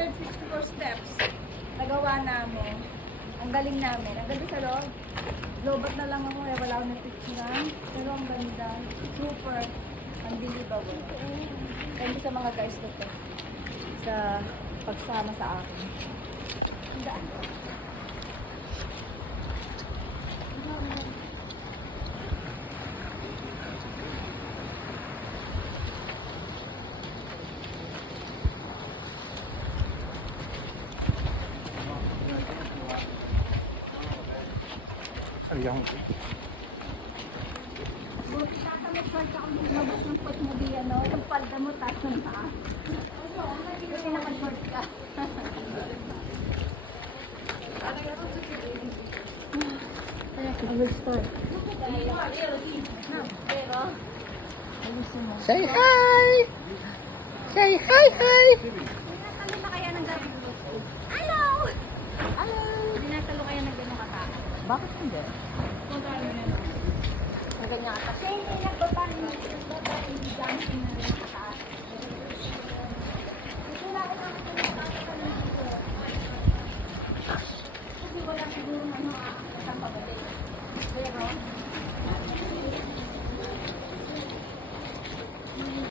164 steps. Nagawa namin. Ang galing namin. Ang ganda sa loob. Lobat na lang ako eh. Wala akong napicturan. Pero ang ganda. Super. Unbelievable. Thank you sa mga guys ko to. Sa pagsama sa akin. Ang daan. Ayaw. Buti short ako lumabas ng pot mo di ano. Yung palda mo taas ng taas. Kasi naka-short ka. I will start. Pero, ayusin mo. Say hi! Say hi, hi! Dinatalo na kaya ng gabi? Hello! Hello! Dinatalo kaya ng ganyang kataas? Bakit hindi? Kung tayo na yun. Ng ganyang kataas. Kasi hindi nagbaba hindi jumping na rin kataas. Gusto na ako nakita ng kataas dito. Kasi wala siguro ano, isang pabalik. Pero,